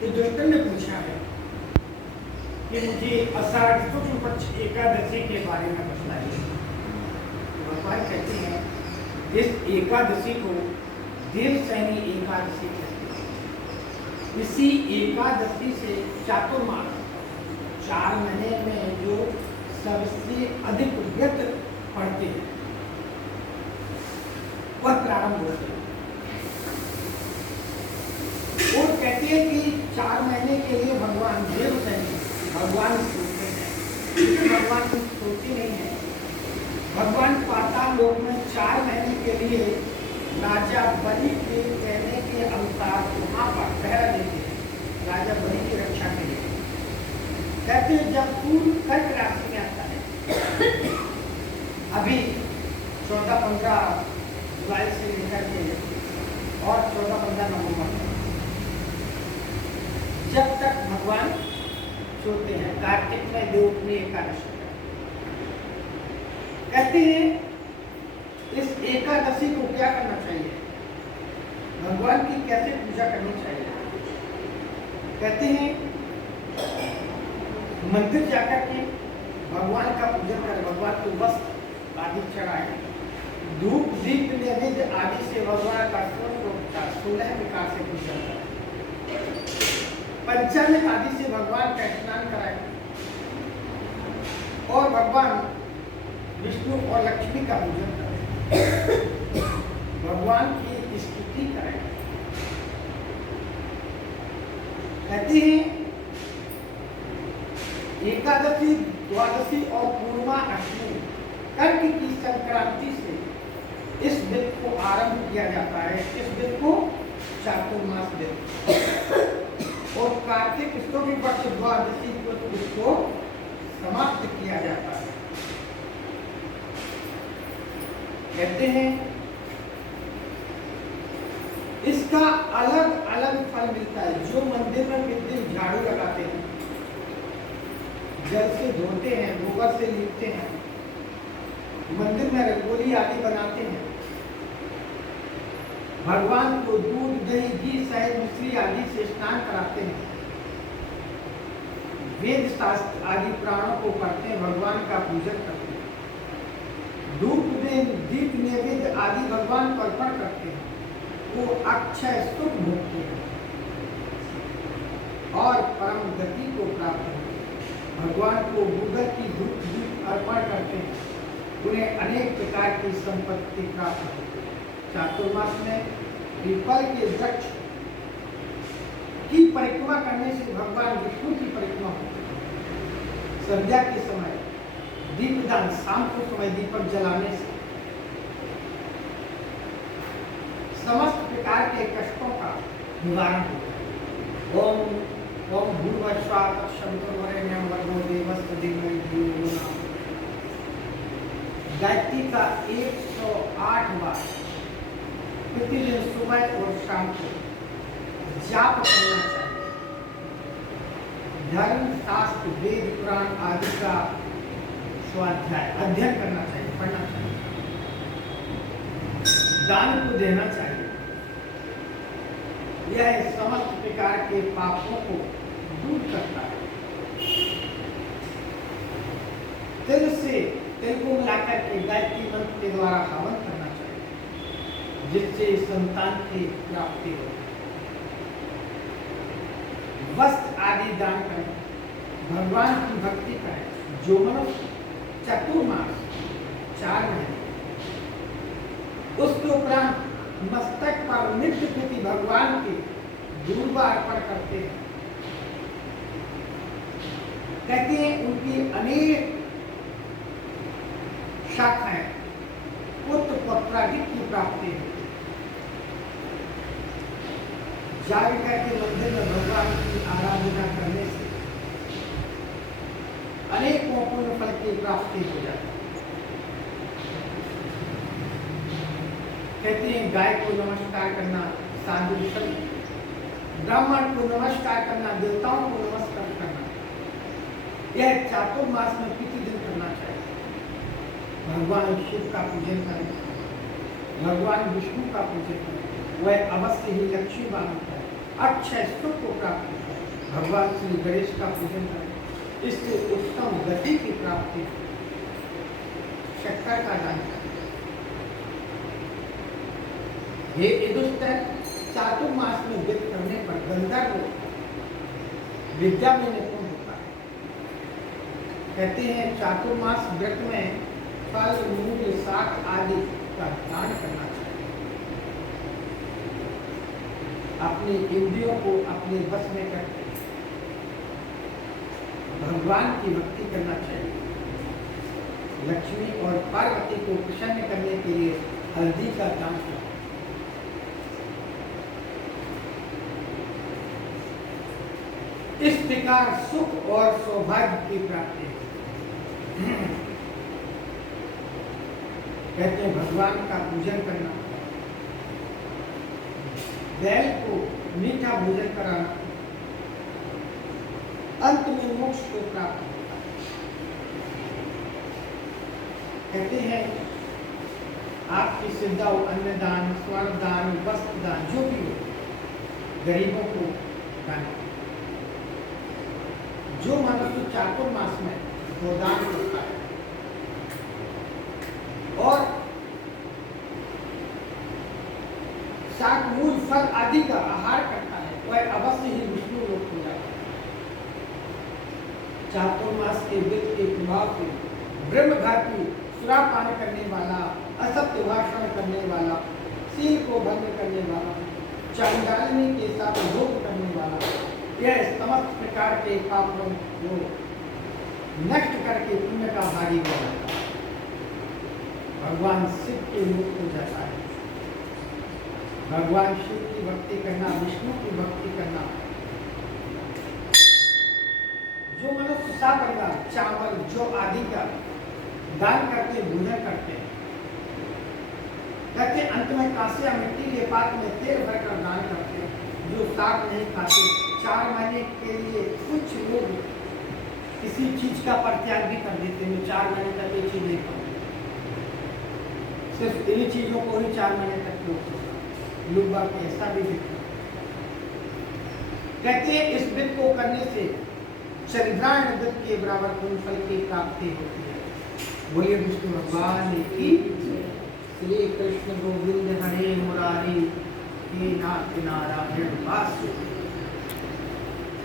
तो द्वितल ने पूछा है कि मुझे आषाढ़ शुक्ल पक्ष एकादशी के बारे में बताइए। भगवान कहते हैं इस एकादशी को देवशयनी एकादशी कहते हैं। इसी एकादशी से चातुर्मास 4 महीने में जो सबसे अधिक व्रत पड़ते हैं वह प्रारंभ होते हैं। और कहते हैं कि 4 महीने के लिए भगवान देवशयनी भगवान सोचते हैं, भगवान कुछ सोचते नहीं है। भगवान पाताल लोक में 4 महीने के लिए राजा बलि के कहने के अनुसार वहां पर पहरा देते हैं, राजा बलि की रक्षा के लिए। कहते हैं जब सूर्य कर्क राशि में आता है, अभी 14-15 जुलाई से लेकर के और 14-15 नवंबर तक, जब तक भगवान सोते हैं, कार्तिक में देवउठनी एकादशी। कहते हैं इस एकादशी को क्या करना चाहिए, भगवान की कैसे पूजा करनी चाहिए। कहते हैं मंदिर जाकर के भगवान का पूजन करें, भगवान को वस्त्र आदि चढ़ाए, धूप दीप नैवेद्य आदि से भगवान का 16 प्रकार से पूजन करें, पंचामृत आदि से भगवान का स्नान कराएं और भगवान विष्णु और लक्ष्मी का पूजन करें, भगवान की स्तुति करें। कहते हैं एकादशी, द्वादशी और पूर्णिमा अष्टमी कर्क की संक्रांति से इस दिन को आरंभ किया जाता है। इस दिन को चातुर्मास दिन और कार्तिक शुक्ल पक्ष द्वादशी को इसको समाप्त किया जाता है। कहते हैं इसका अलग अलग फल मिलता है। जो मंदिर में प्रतिदिन झाड़ू लगाते हैं, जल से धोते हैं, गोबर से लीपते हैं, मंदिर में रंगोली आदि बनाते हैं, भगवान को दूध दही घी शहद मिश्री आदि से स्नान कराते हैं, वेद शास्त्र आदि प्राणों को पढ़ते हैं, भगवान का पूजन करते हैं, धूप दीप नैवेद्य आदि भगवान को अर्पण करते हैं, वो अक्षय सुख भोगते हैं और परम गति को प्राप्त होते हैं। भगवान को बुधन की धूप दीप अर्पण करते हैं, उन्हें अनेक प्रकार की संपत्ति प्राप्त होती है। चातुर्मास में पीपल के वृक्ष की परिक्रमा करने से भगवान विष्णु की परिक्रमा होती है। संध्या के समय दीपदान, शाम को समय दीपक जलाने से समस्त प्रकार के कष्टों का निवारण होता है। ओम भूर्भुवस्सुः तत्सवितुर्वरेण्यं भर्गो देवस्य धीमहि धियो यो नः। गायत्री का 108 बार प्रतिदिन सुबह और शाम को जाप करना चाहिए। धर्म शास्त्र वेद पुराण आदि का स्वाध्याय अध्ययन करना चाहिए, पढ़ना चाहिए, दान को देना चाहिए। यह समस्त प्रकार के पापों को दूर करता है। तिल को मिलाकर के गायत्री मंत्र के द्वारा हवन करना चाहिए, जिससे संतान की प्राप्ति हो। वस्त्र आदि दान करें, भगवान की भक्ति करें। जो मनुष्य चातुर्मास 4 महीने उसके उपरांत मस्तक पर नित्य प्रति भगवान के दूर्वा अर्पण करते हैं, कहते हैं उनकी अनेक शाखाएं पुत्र पौत्रादि की प्राप्ति है। जाविका के मंदिर में भगवान की आराधना करने से अनेकों पुण्य फल की प्राप्ति हो जाती है। कहते हैं गाय को नमस्कार करना साधु संत, ब्राह्मण को नमस्कार करना, देवताओं को नमस्कार करना, यह चातुर्मास में प्रतिदिन करना चाहिए। भगवान शिव का पूजन करें, भगवान विष्णु का पूजन करें, वह अवश्य ही लक्ष्मीवान होता है, अक्षय सुख को प्राप्त होता है। भगवान श्री गणेश का पूजन करें, इससे उत्तम गति की प्राप्ति। शक्कर का दान करें। हे यजुष्टय, चातुर्मास में व्रत करने पर गंधर्व विद्या में निपुण होता है। कहते हैं चातुर्मास व्रत में फल, मूल, शाक आदि का दान करना चाहिए। अपनी इंद्रियों को अपने बस में करके भगवान की भक्ति करना चाहिए। लक्ष्मी और पार्वती को प्रसन्न करने के लिए हल्दी का दान करें। इस प्रकार सुख और सौभाग्य की प्राप्ति है। कहते हैं भगवान का पूजन करना, बैल को मीठा भोजन कराना, अंत में मोक्ष को प्राप्त होता है। कहते हैं आपकी सिद्धा हो, अन्नदान, स्वर्ण दान, वस्त्र दान, जो भी हो, गरीबों को दान। जो मनुष्य चातुर्मास में गोदान करता है और शाक, मूल, फल आदि का आहार करता है, वह अवश्य ही विष्णु लोक हो जाता है। चातुर्मास के व्रत के प्रभाव से ब्रह्मघाती, सुरापान करने वाला, असत्य भाषण करने वाला, शील को भंग करने वाला, चांडालिनी के साथ भोग करने वाला, यह समस्त प्रकार के पापों को नष्ट करके पुण्य का भागी हो जाता है। भगवान शिव के रूप हो जाता है। भगवान शिव की भक्ति करना, विष्णु की भक्ति करना। जो मनुष्य सापरिवार चावल, जौ आदि का दान करते, भोजन करते हैं, कहते अंत में कांस्य मिट्टी के पात्र में तेल भरकर दान करते हैं। जो साग नहीं खाते, 4 महीने के लिए कुछ लोग किसी चीज का परित्याग भी कर देते हैं। 4 महीने तक ये चीज नहीं खाते, सिर्फ इन्हीं चीजों को ही 4 महीने तक लोग बात ऐसा भी दिखता। कहते हैं इस व्रत को करने से चंद्रायण व्रत के बराबर पुण्य फल की प्राप्ति होती है। बोलिए विष्णु भगवान की। श्री कृष्ण गोविंद हरे मुरारी, हे नाथ नारायण वासुदेव।